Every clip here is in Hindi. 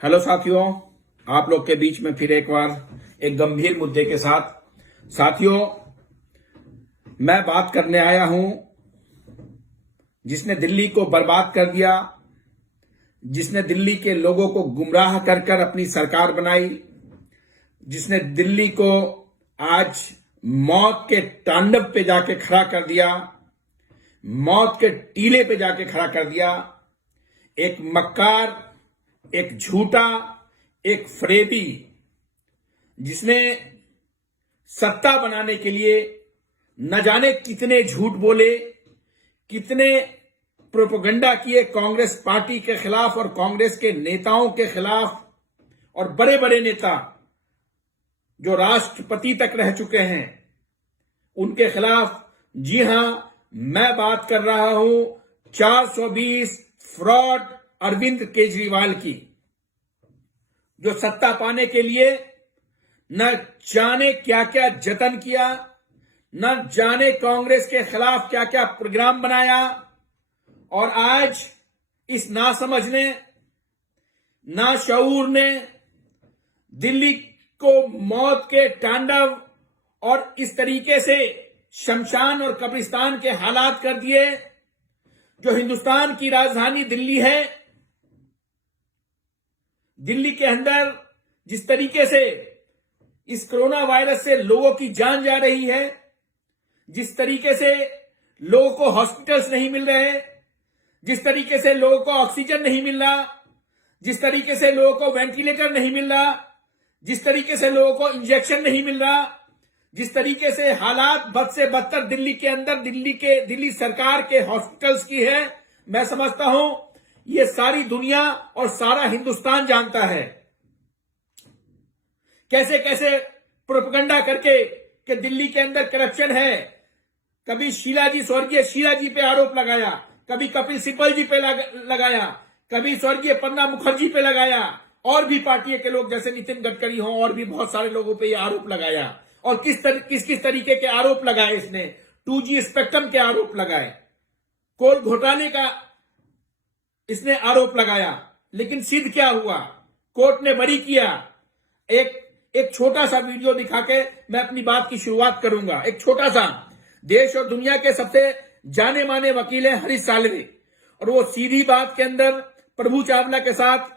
हेलो साथियों, आप लोग के बीच में फिर एक बार एक गंभीर मुद्दे के साथ। साथियों, मैं बात करने आया हूं जिसने दिल्ली को बर्बाद कर दिया, जिसने दिल्ली के लोगों को गुमराह कर कर अपनी सरकार बनाई, जिसने दिल्ली को आज मौत के तांडव पे जाके खड़ा कर दिया, मौत के टीले पे जाके खड़ा कर दिया। एक मक्कार, एक झूठा, एक फरेबी, जिसने सत्ता बनाने के लिए न जाने कितने झूठ बोले, कितने प्रोपेगेंडा किए कांग्रेस पार्टी के खिलाफ और कांग्रेस के नेताओं के खिलाफ। और बड़े बड़े नेता जो राष्ट्रपति तक रह चुके हैं उनके खिलाफ। जी हां, मैं बात कर रहा हूं 420 फ्रॉड अरविंद केजरीवाल की, जो सत्ता पाने के लिए न जाने क्या क्या जतन किया, न जाने कांग्रेस के खिलाफ क्या क्या प्रोग्राम बनाया। और आज इस नासमझ ने, नाशऊर ने दिल्ली को मौत के तांडव और इस तरीके से शमशान और कब्रिस्तान के हालात कर दिए। जो हिंदुस्तान की राजधानी दिल्ली है, दिल्ली के अंदर जिस तरीके से इस कोरोना वायरस से लोगों की जान जा रही है, जिस तरीके से लोगों को हॉस्पिटल्स नहीं मिल रहे, जिस तरीके से लोगों को ऑक्सीजन नहीं मिल रहा, जिस तरीके से लोगों को वेंटिलेटर नहीं मिल रहा, जिस तरीके से लोगों को इंजेक्शन नहीं मिल रहा, जिस तरीके से हालात बद से बदतर दिल्ली के अंदर दिल्ली सरकार के हॉस्पिटल्स की है, मैं समझता हूं ये सारी दुनिया और सारा हिंदुस्तान जानता है। कैसे कैसे प्रोपेगेंडा करके कि दिल्ली के अंदर करप्शन है। कभी स्वर्गीय शीला जी पे आरोप लगाया, कभी कपिल सिब्बल जी पे लगाया, कभी स्वर्गीय पन्ना मुखर्जी पे लगाया, और भी पार्टी के लोग जैसे नितिन गडकरी हो, और भी बहुत सारे लोगों पे ये आरोप लगाया। और किस तरीके के आरोप लगाए इसने। 2G स्पेक्ट्रम के आरोप लगाए, कोल घोटाले का इसने आरोप लगाया। लेकिन सिद्ध क्या हुआ? कोर्ट ने बरी किया। एक छोटा सा वीडियो दिखा के मैं अपनी बात की शुरुआत करूंगा। एक छोटा सा, देश और दुनिया के सबसे जाने माने वकील हैं हरीश साल्वे, और वो सीधी बात के अंदर प्रभु चावला के साथ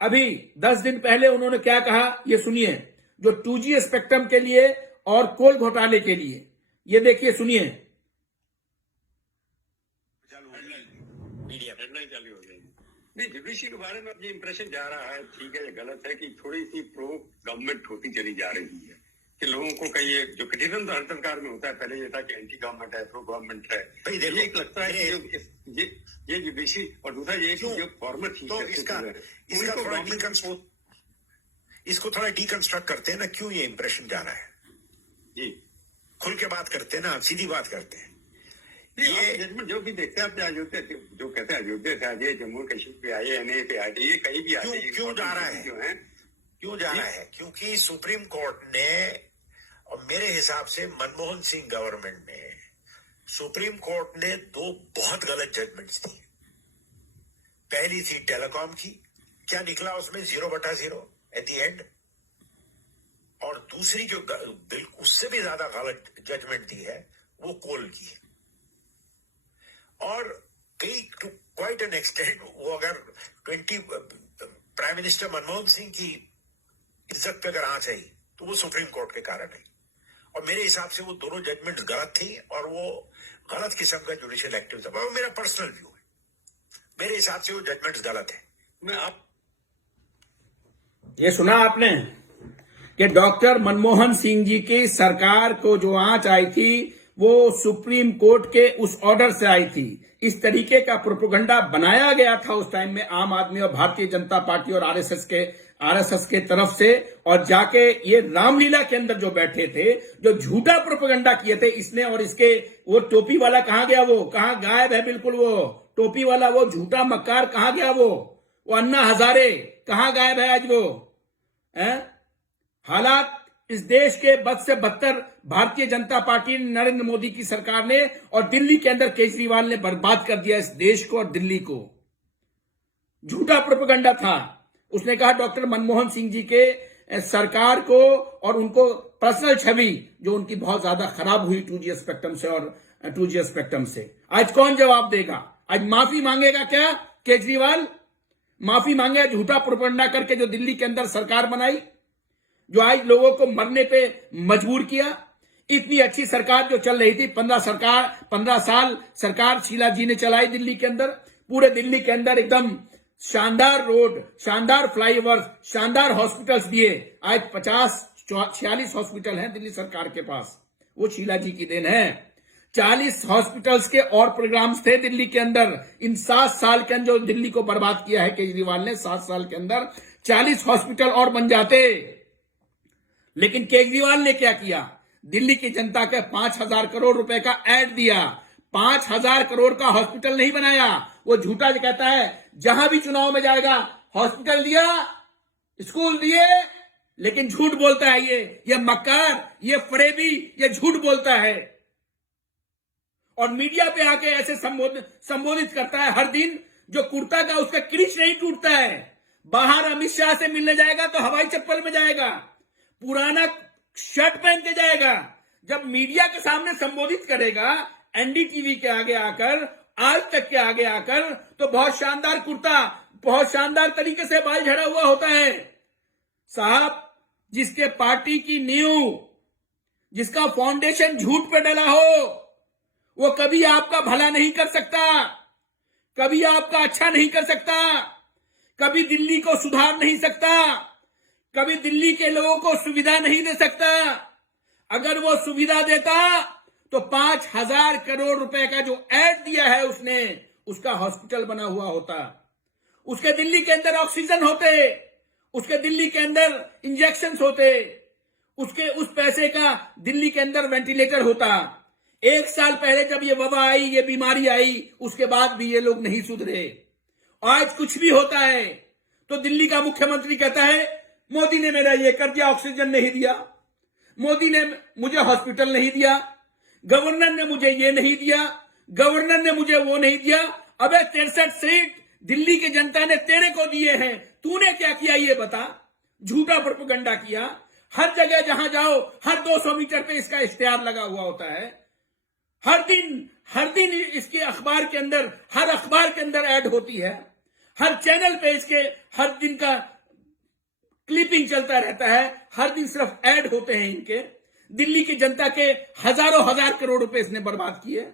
अभी 10 दिन पहले उन्होंने क्या कहा, ये सुनिए। जो 2G स्पेक्ट्रम के लिए और कोल घोटाले के लिए, ये देखिए, सुनिए। नहीं, जुडिशरी के बारे में अब ये इंप्रेशन जा रहा है, ठीक है, ये गलत है कि थोड़ी सी प्रो गवर्नमेंट होती चली जा रही है, कि लोगों को कहीं जो क्रिटिसिज्म तो हर सरकार में होता है। पहले ये था कि एंटी गवर्नमेंट है, प्रो गवर्नमेंट है। ये एक लगता है कि ये जुडिशरी, और दूसरा ये कि जो फॉर्मर चीफ इसको थोड़ा डिकंस्ट्रक्ट करते हैं ना, क्यों ये इंप्रेशन जा रहा है। जी, खुल के बात करते हैं ना, सीधी बात करते हैं। ये जजमेंट जो भी देखते हैं अपने अयोध्या, जो कहते हैं अयोध्या से आजे, जम्मू कश्मीर पे आए, एनए पे आए, ये कहीं भी आए, क्यों जा रहा है, क्यों जा रहा है? क्योंकि सुप्रीम कोर्ट ने, और मेरे हिसाब से मनमोहन सिंह गवर्नमेंट ने, सुप्रीम कोर्ट ने 2 बहुत गलत जजमेंट्स दी। पहली थी टेलीकॉम की, क्या निकला उसमें 0/0 एट द एंड। और दूसरी जो उससे भी ज्यादा गलत जजमेंट दी है वो कोल की है। और टू क्वाइट एन एक्सटेंट वो अगर प्राइम मिनिस्टर मनमोहन सिंह की इज्जत पे अगर आंच आई तो वो सुप्रीम कोर्ट के कारण आई। और मेरे हिसाब से वो दोनों जजमेंट गलत थी, और वो गलत किस्म का जुडिशियल एक्टिविज्म है। वो मेरा पर्सनल व्यू है, मेरे हिसाब से वो जजमेंट गलत है। ये सुना आपने कि डॉक्टर मनमोहन सिंह जी की सरकार को जो आंच आई थी वो सुप्रीम कोर्ट के उस ऑर्डर से आई थी। इस तरीके का प्रोपेगेंडा बनाया गया था उस टाइम में आम आदमी और भारतीय जनता पार्टी और आरएसएस के तरफ से। और जाके ये रामलीला के अंदर जो बैठे थे, जो झूठा प्रोपेगेंडा किए थे इसने और इसके, वो टोपी वाला कहां गया? वो कहां गायब है? बिल्कुल वो टोपी वाला, वो झूठा मक्कार कहां गया? वो अन्ना हजारे कहां गायब है आज? वो हालात इस देश के बद से बदतर भारतीय जनता पार्टी, नरेंद्र मोदी की सरकार ने और दिल्ली के अंदर केजरीवाल ने बर्बाद कर दिया इस देश को और दिल्ली को। झूठा प्रोपेगेंडा था। उसने कहा डॉक्टर मनमोहन सिंह जी के सरकार को और उनको पर्सनल छवि जो उनकी बहुत ज्यादा खराब हुई 2G स्पेक्ट्रम से और 2G स्पेक्ट्रम से। आज कौन जवाब देगा? आज माफी मांगेगा क्या केजरीवाल? माफी मांगे झूठा प्रोपेगेंडा करके जो दिल्ली के अंदर सरकार बनाई, जो आज लोगों को मरने पे मजबूर किया। इतनी अच्छी सरकार जो चल रही थी, 15 साल सरकार शीला जी ने चलाई दिल्ली के अंदर। पूरे दिल्ली के अंदर एकदम शानदार रोड, शानदार फ्लाईओवर, शानदार हॉस्पिटल्स दिए। आज 46 हॉस्पिटल हैं दिल्ली सरकार के पास, वो शीला जी की देन है। 40 हॉस्पिटल्स के और प्रोग्राम्स थे दिल्ली के अंदर। इन 7 साल के अंदर जो दिल्ली को बर्बाद किया है केजरीवाल ने, 7 साल के अंदर 40 हॉस्पिटल और बन जाते। लेकिन केजरीवाल ने क्या किया? दिल्ली की जनता के 5,000 करोड़ रुपए का ऐड दिया। 5,000 करोड़ का हॉस्पिटल नहीं बनाया। वो झूठा कहता है जहां भी चुनाव में जाएगा हॉस्पिटल दिया, स्कूल दिए, लेकिन झूठ बोलता है ये मक्कार, ये फरेबी, ये झूठ बोलता है। और मीडिया पे आके ऐसे संबोधित करता है हर दिन, जो कुर्ता का उसका क्रीच नहीं टूटता है। बाहर अमित शाह से मिलने जाएगा तो हवाई चप्पल में जाएगा, पुराना शर्ट पहन के जाएगा। जब मीडिया के सामने संबोधित करेगा, एनडीटीवी के आगे आकर, आज तक के आगे आकर, तो बहुत शानदार कुर्ता, बहुत शानदार तरीके से बाल झड़ा हुआ होता है। साहब, जिसके पार्टी की नींव, जिसका फाउंडेशन झूठ पे डला हो, वो कभी आपका भला नहीं कर सकता, कभी आपका अच्छा नहीं कर सकता, कभी दिल्ली को सुधार नहीं सकता, कभी दिल्ली के लोगों को सुविधा नहीं दे सकता। अगर वो सुविधा देता तो 5,000 करोड़ रुपए का जो ऐड दिया है उसने, उसका हॉस्पिटल बना हुआ होता, उसके दिल्ली के अंदर ऑक्सीजन होते, उसके दिल्ली के अंदर इंजेक्शन होते, उसके उस पैसे का दिल्ली के अंदर वेंटिलेटर होता। 1 साल पहले जब ये वबा आई, ये बीमारी आई, उसके बाद भी ये लोग नहीं सुधरे। आज कुछ भी होता है तो दिल्ली का मुख्यमंत्री कहता है मोदी ने मेरा ये कर दिया, ऑक्सीजन नहीं दिया, मोदी ने मुझे हॉस्पिटल नहीं दिया, गवर्नर ने मुझे ये नहीं दिया, गवर्नर ने मुझे वो नहीं दिया। अबे 63 सीट दिल्ली की जनता ने तेरे को दिए हैं, तूने क्या किया ये बता। झूठा प्रोपेगेंडा किया। हर जगह जहां जाओ, हर 200 मीटर पे इसका इश्तेहार लगा हुआ होता है। हर दिन इसके अखबार के अंदर, हर अखबार के अंदर ऐड होती है। हर चैनल पे इसके हर दिन का क्लिपिंग चलता रहता है। हर दिन सिर्फ ऐड होते हैं इनके। दिल्ली की जनता के हजारों हजार करोड़ रुपए इसने बर्बाद किए।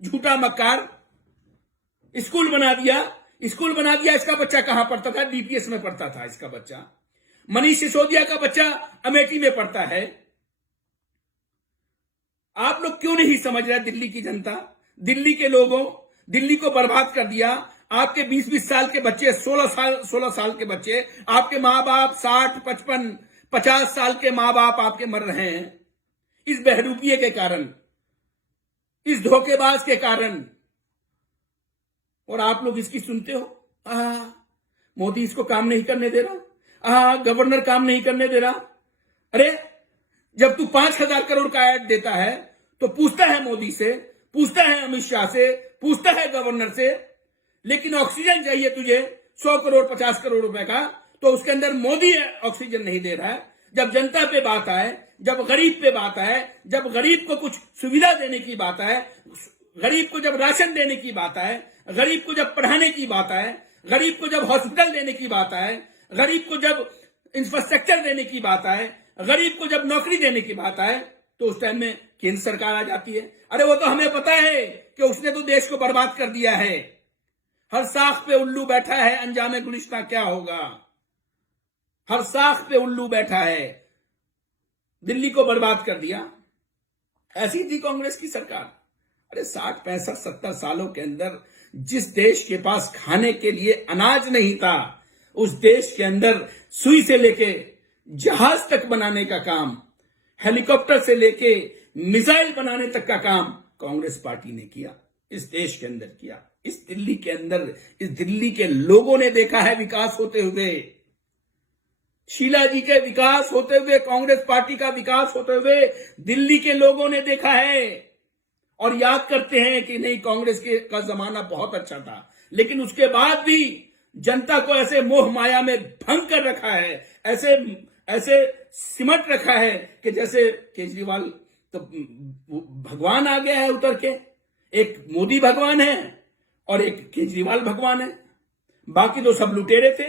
झूठा मक्कार। स्कूल बना दिया। इसका बच्चा कहां पढ़ता था? डीपीएस में पढ़ता था इसका बच्चा। मनीष सिसोदिया का बच्चा अमेठी में पढ़ता है। आप लोग क्यों नहीं समझ रहे? दिल्ली की जनता, दिल्ली के लोगों, दिल्ली को बर्बाद कर दिया। आपके 20-20 साल के बच्चे, 16 साल के बच्चे, आपके माँ बाप 60, 55, 50 साल के माँ बाप आपके मर रहे हैं इस बहरूपिये के कारण, इस धोखेबाज के कारण। और आप लोग इसकी सुनते हो। मोदी इसको काम नहीं करने दे रहा, गवर्नर काम नहीं करने दे रहा। अरे जब तू 5,000 करोड़ का ऐड देता है तो पूछता है मोदी से, पूछता है अमित शाह से, पूछता है गवर्नर से, लेकिन ऑक्सीजन चाहिए तुझे 100 करोड़ 50 करोड़ रुपए का, तो उसके अंदर मोदी ऑक्सीजन नहीं दे रहा है। जब जनता पे बात आए, जब गरीब पे बात आए, जब गरीब को कुछ सुविधा देने की बात आए, गरीब को जब राशन देने की बात आए, गरीब को जब पढ़ाने की बात आए, गरीब को जब हॉस्पिटल देने की बात आए, गरीब को जब इंफ्रास्ट्रक्चर देने की बात आए, गरीब को जब नौकरी देने की बात आए, तो उस टाइम में केंद्र सरकार आ जाती है। अरे वो तो हमें पता है कि उसने तो देश को बर्बाद कर दिया है। हर साख पे उल्लू बैठा है, अंजामे गुलिस्तां क्या होगा। हर साख पे उल्लू बैठा है, दिल्ली को बर्बाद कर दिया। ऐसी थी कांग्रेस की सरकार। अरे 60, 65, 70 सालों के अंदर जिस देश के पास खाने के लिए अनाज नहीं था, उस देश के अंदर सुई से लेके जहाज तक बनाने का काम, हेलीकॉप्टर से लेके मिसाइल बनाने तक का काम कांग्रेस पार्टी ने किया, इस देश के अंदर किया। इस दिल्ली के अंदर, इस दिल्ली के लोगों ने देखा है विकास होते हुए, शीला जी के विकास होते हुए, कांग्रेस पार्टी का विकास होते हुए दिल्ली के लोगों ने देखा है। और याद करते हैं कि नहीं, कांग्रेस का जमाना बहुत अच्छा था, लेकिन उसके बाद भी जनता को ऐसे मोह माया में भंग कर रखा है, ऐसे ऐसे सिमट रखा है कि जैसे केजरीवाल तो भगवान आ गया है उतर के। एक मोदी भगवान है और एक केजरीवाल भगवान है, बाकी तो सब लुटेरे थे।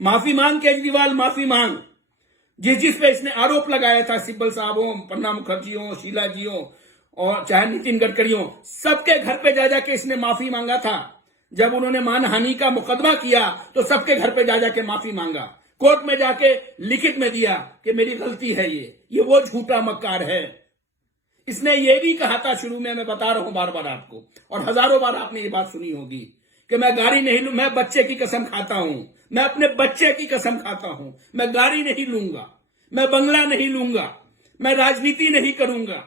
माफी मांग केजरीवाल, माफी मांग। जिस पे इसने आरोप लगाया था, सिब्बल साहब हो, प्रणब मुखर्जी हो, शीला जी हो और चाहे नितिन गडकरी हो, सबके घर पे जा जाके इसने माफी मांगा था। जब उन्होंने मानहानि का मुकदमा किया तो सबके घर पे जा जाके माफी मांगा, कोर्ट में जाके लिखित में दिया कि मेरी गलती है। ये वो झूठा मक्कार है। इसने ये भी कहा था शुरू में, मैं बता रहा हूं बार बार आपको, और हजारों बार आपने ये बात सुनी होगी कि मैं गाड़ी नहीं लूं, मैं बच्चे की कसम खाता हूं, मैं अपने बच्चे की कसम खाता हूं, मैं गाड़ी नहीं लूंगा, मैं बंगला नहीं लूंगा, मैं राजनीति नहीं करूंगा,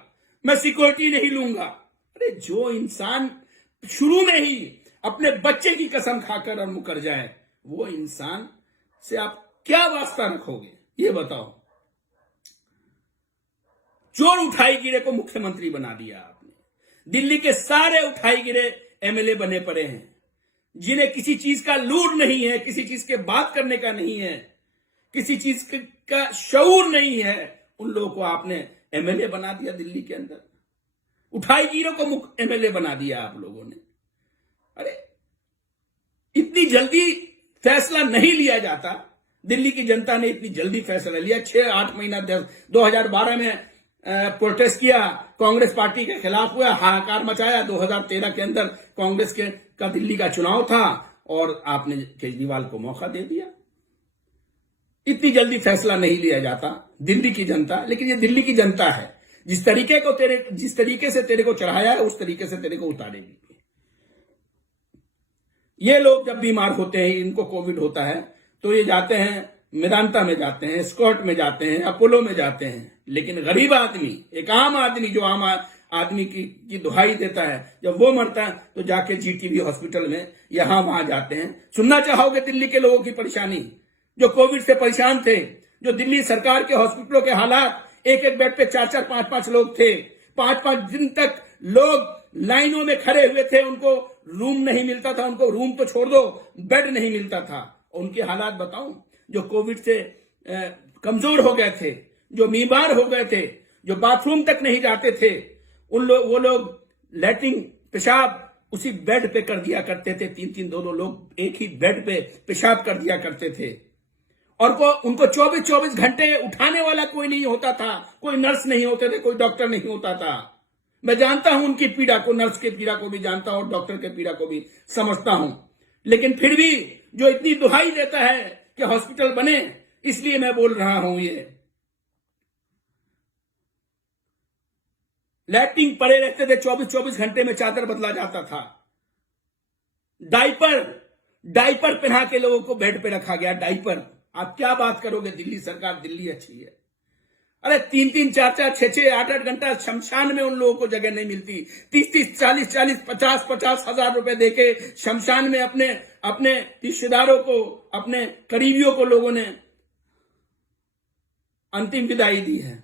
मैं सिक्योरिटी नहीं लूंगा। अरे जो इंसान शुरू में ही अपने बच्चे की कसम खाकर और मुकर जाए, वो इंसान से आप क्या वास्ता रखोगे, ये बताओ। चोर उठाई गिरे को मुख्यमंत्री बना दिया आपने। दिल्ली के सारे उठाई गिरे एमएलए बने पड़े हैं, जिन्हें किसी चीज का लूर नहीं है, किसी चीज के बात करने का नहीं है, किसी चीज का शऊर नहीं है, उन लोगों को आपने एमएलए बना दिया दिल्ली के अंदर। उठाई गिरों को एमएलए बना दिया आप लोगों ने। अरे इतनी जल्दी फैसला नहीं लिया जाता। दिल्ली की जनता ने इतनी जल्दी फैसला लिया। 6-8 महीना 2012 में प्रोटेस्ट किया, कांग्रेस पार्टी के खिलाफ हुआ, हाहाकार मचाया। 2013 के अंदर कांग्रेस का दिल्ली का चुनाव था और आपने केजरीवाल को मौका दे दिया। इतनी जल्दी फैसला नहीं लिया जाता दिल्ली की जनता, लेकिन ये दिल्ली की जनता है, जिस तरीके से तेरे को चढ़ाया है उस तरीके से तेरे को उतारेगी। ये लोग जब बीमार होते हैं, इनको कोविड होता है, तो ये जाते हैं मेदांता में, जाते हैं स्कॉट में, जाते हैं अपोलो में जाते हैं। लेकिन गरीब आदमी, एक आम आदमी जो आम आदमी की दुहाई देता है, जब वो मरता है तो जाके जीटीबी हॉस्पिटल में यहां वहां जाते हैं। सुनना चाहोगे दिल्ली के लोगों की परेशानी, जो कोविड से परेशान थे, जो दिल्ली सरकार के हॉस्पिटलों के हालात, एक एक बेड पे 4-4, 5-5 लोग थे, 5-5 दिन तक लोग लाइनों में खड़े हुए थे, उनको रूम नहीं मिलता था, उनको रूम तो छोड़ दो, बेड नहीं मिलता था। उनके हालात बताऊं, जो कोविड से कमजोर हो गए थे, जो बीमार हो गए थे, जो बाथरूम तक नहीं जाते थे, वो लोग लैट्रिन पेशाब उसी बेड पे कर दिया करते थे। 3-3, 2-2 लोग एक ही बेड पे पेशाब कर दिया करते थे। और उनको 24-24 घंटे उठाने वाला कोई नहीं होता था, कोई नर्स नहीं होते थे, कोई डॉक्टर नहीं होता था। मैं जानता हूं उनकी पीड़ा को, नर्स की पीड़ा को भी जानता हूं और डॉक्टर के पीड़ा को भी समझता हूं। लेकिन फिर भी जो इतनी दुहाई देता है कि हॉस्पिटल बने, इसलिए मैं बोल रहा हूं। ये लैट्रिन पड़े रहते थे, 24-24 घंटे में चादर बदला जाता था। डाइपर पहना के लोगों को बेड पे रखा गया, डाइपर। आप क्या बात करोगे, दिल्ली सरकार, दिल्ली अच्छी है। अरे 3-3, 4-4, 6-6, 8-8 घंटा शमशान में उन लोगों को जगह नहीं मिलती। 30-30, 40-40, 50-50 हजार रुपए देके शमशान में अपने रिश्तेदारों को, अपने करीबियों को लोगों ने अंतिम विदाई दी है।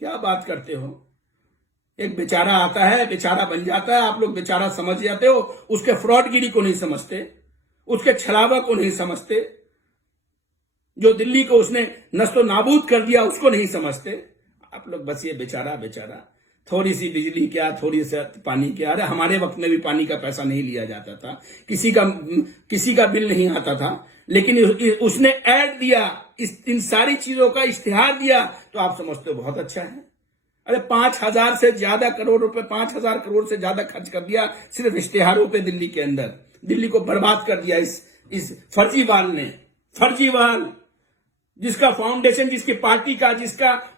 क्या बात करते हो। एक बेचारा आता है, बेचारा बन जाता है, आप लोग बेचारा समझ जाते हो, उसके फ्रॉडगिरी को नहीं समझते, उसके छलावा को नहीं समझते, जो दिल्ली को उसने नस्तो नाबूद कर दिया उसको नहीं समझते। आप लोग बस ये बेचारा, थोड़ी सी बिजली क्या, थोड़ी सी पानी क्या। अरे हमारे वक्त में भी पानी का पैसा नहीं लिया जाता था, किसी का बिल नहीं आता था, लेकिन उसने ऐड दिया, इन सारी चीजों का इश्तिहार दिया, तो आप समझते हो बहुत अच्छा है। अरे 5,000 से ज्यादा करोड़ रुपए, 5,000 करोड़ से ज्यादा खर्च कर दिया सिर्फ इश्तिहारों पे दिल्ली के अंदर। दिल्ली को बर्बाद कर दिया इस फर्जीवाल ने। फर्जीवाल, जिसका फाउंडेशन, जिसकी पार्टी का,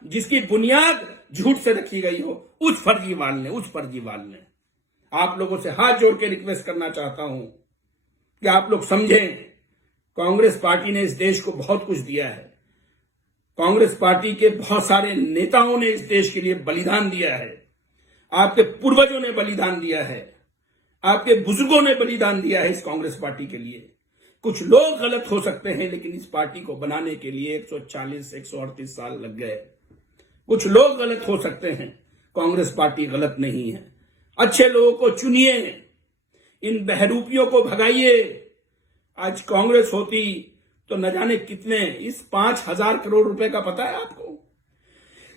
जिसकी बुनियाद झूठ से रखी गई हो, उस फर्जीवाल ने। आप लोगों से हाथ जोड़ के रिक्वेस्ट करना चाहता हूं कि आप लोग समझें, कांग्रेस पार्टी ने इस देश को बहुत कुछ दिया है। कांग्रेस पार्टी के बहुत सारे नेताओं ने इस देश के लिए बलिदान दिया है। आपके पूर्वजों ने बलिदान दिया है, आपके बुजुर्गों ने बलिदान दिया है इस कांग्रेस पार्टी के लिए। कुछ लोग गलत हो सकते हैं, लेकिन इस पार्टी को बनाने के लिए 140-138 साल लग गए। कुछ लोग गलत हो सकते हैं, कांग्रेस पार्टी गलत नहीं है। अच्छे लोगों को चुनिए, इन बहरूपियों को भगाइए। आज कांग्रेस होती तो न जाने कितने, इस 5,000 करोड़ रुपए का पता है आपको?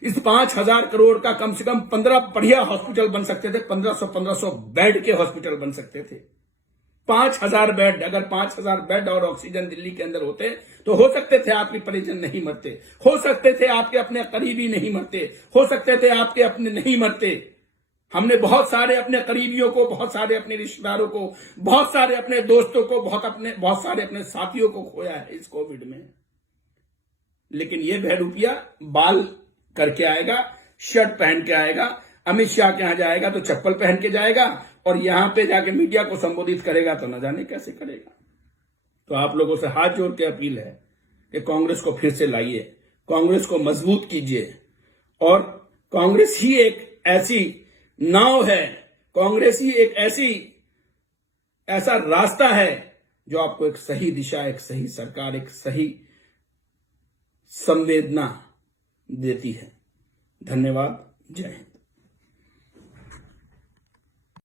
इस 5,000 करोड़ का कम से कम 15 बढ़िया हॉस्पिटल बन सकते थे। 1500 बेड के हॉस्पिटल बन सकते थे। 5,000 बेड, अगर 5,000 बेड और ऑक्सीजन दिल्ली के अंदर होते तो हो सकते थे आपके परिजन नहीं मरते, हो सकते थे आपके अपने करीबी नहीं मरते, हो सकते थे आपके अपने नहीं मरते। हमने बहुत सारे अपने करीबियों को, बहुत सारे अपने रिश्तेदारों को, बहुत सारे अपने दोस्तों को, बहुत सारे अपने साथियों को खोया है इस कोविड में। लेकिन ये बहरूपिया बाल करके आएगा, शर्ट पहन के आएगा, अमित शाह के यहां जाएगा तो चप्पल पहन के जाएगा, और यहां पे जाके मीडिया को संबोधित करेगा तो न जाने कैसे करेगा। तो आप लोगों से हाथ जोड़ के अपील है कि कांग्रेस को फिर से लाइए, कांग्रेस को मजबूत कीजिए। और कांग्रेस ही एक ऐसी नाव है, कांग्रेस ही एक ऐसा रास्ता है जो आपको एक सही दिशा, एक सही सरकार, एक सही संवेदना देती है। धन्यवाद। जय हिंद।